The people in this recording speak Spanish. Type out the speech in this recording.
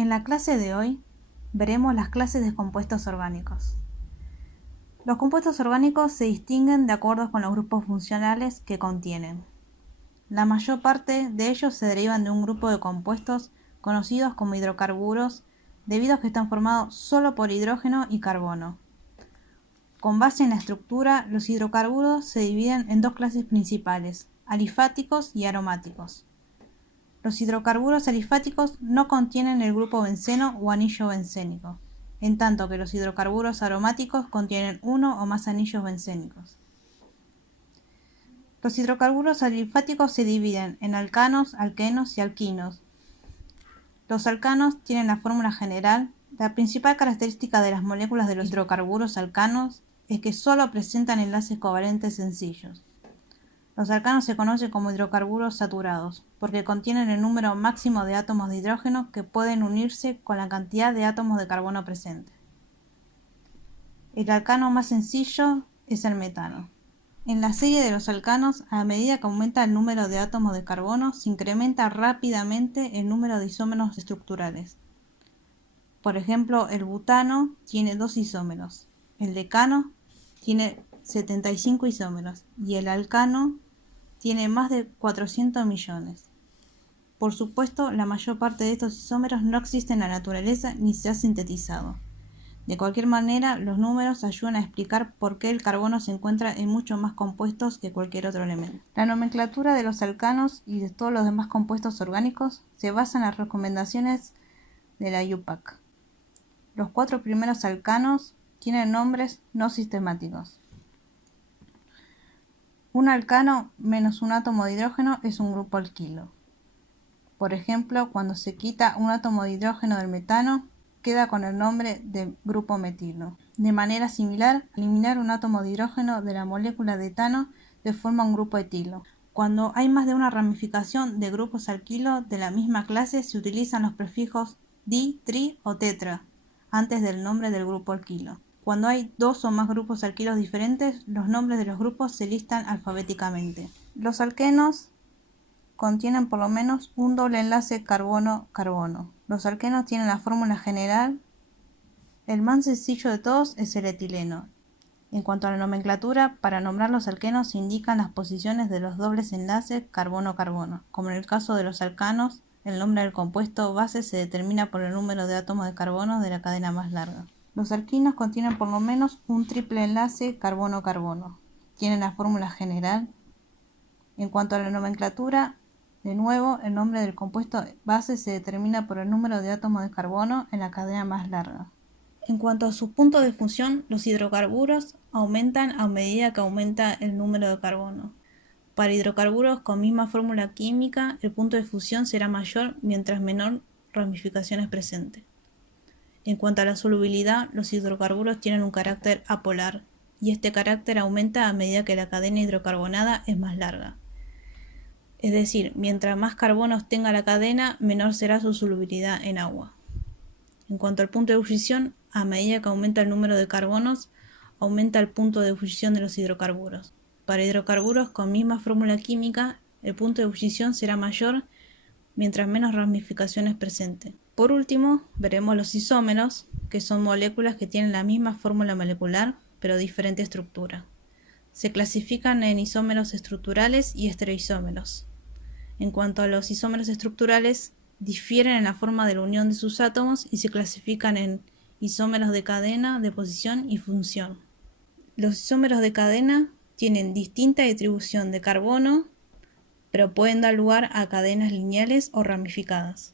En la clase de hoy veremos las clases de compuestos orgánicos. Los compuestos orgánicos se distinguen de acuerdo con los grupos funcionales que contienen. La mayor parte de ellos se derivan de un grupo de compuestos conocidos como hidrocarburos, debido a que están formados solo por hidrógeno y carbono. Con base en la estructura, los hidrocarburos se dividen en dos clases principales, alifáticos y aromáticos. Los hidrocarburos alifáticos no contienen el grupo benceno o anillo bencénico, en tanto que los hidrocarburos aromáticos contienen uno o más anillos bencénicos. Los hidrocarburos alifáticos se dividen en alcanos, alquenos y alquinos. Los alcanos tienen la fórmula general. La principal característica de las moléculas de los hidrocarburos alcanos es que solo presentan enlaces covalentes sencillos. Los alcanos se conocen como hidrocarburos saturados, porque contienen el número máximo de átomos de hidrógeno que pueden unirse con la cantidad de átomos de carbono presente. El alcano más sencillo es el metano. En la serie de los alcanos, a medida que aumenta el número de átomos de carbono, se incrementa rápidamente el número de isómeros estructurales. Por ejemplo, el butano tiene 2 isómeros, el decano tiene 75 isómeros y el alcano tiene más de 400 millones. Por supuesto, la mayor parte de estos isómeros no existen en la naturaleza ni se ha sintetizado. De cualquier manera, los números ayudan a explicar por qué el carbono se encuentra en muchos más compuestos que cualquier otro elemento. La nomenclatura de los alcanos y de todos los demás compuestos orgánicos se basa en las recomendaciones de la IUPAC. Los 4 primeros alcanos tienen nombres no sistemáticos. Un alcano menos un átomo de hidrógeno es un grupo alquilo. Por ejemplo, cuando se quita un átomo de hidrógeno del metano, queda con el nombre de grupo metilo. De manera similar, eliminar un átomo de hidrógeno de la molécula de etano se forma un grupo etilo. Cuando hay más de una ramificación de grupos alquilo de la misma clase, se utilizan los prefijos di, tri o tetra antes del nombre del grupo alquilo. Cuando hay 2 o más grupos alquilos diferentes, los nombres de los grupos se listan alfabéticamente. Los alquenos contienen por lo menos un doble enlace carbono-carbono. Los alquenos tienen la fórmula general. El más sencillo de todos es el etileno. En cuanto a la nomenclatura, para nombrar los alquenos se indican las posiciones de los dobles enlaces carbono-carbono. Como en el caso de los alcanos, el nombre del compuesto base se determina por el número de átomos de carbono de la cadena más larga. Los alquinos contienen por lo menos un triple enlace carbono-carbono. Tienen la fórmula general. En cuanto a la nomenclatura, de nuevo, el nombre del compuesto base se determina por el número de átomos de carbono en la cadena más larga. En cuanto a su punto de fusión, los hidrocarburos aumentan a medida que aumenta el número de carbono. Para hidrocarburos con misma fórmula química, el punto de fusión será mayor mientras menor ramificación es presente. En cuanto a la solubilidad, los hidrocarburos tienen un carácter apolar, y este carácter aumenta a medida que la cadena hidrocarbonada es más larga. Es decir, mientras más carbonos tenga la cadena, menor será su solubilidad en agua. En cuanto al punto de ebullición, a medida que aumenta el número de carbonos, aumenta el punto de ebullición de los hidrocarburos. Para hidrocarburos con misma fórmula química, el punto de ebullición será mayor mientras menos ramificaciones presente. Por último, veremos los isómeros, que son moléculas que tienen la misma fórmula molecular, pero diferente estructura. Se clasifican en isómeros estructurales y estereoisómeros. En cuanto a los isómeros estructurales, difieren en la forma de la unión de sus átomos y se clasifican en isómeros de cadena, de posición y función. Los isómeros de cadena tienen distinta distribución de carbono, pero pueden dar lugar a cadenas lineales o ramificadas.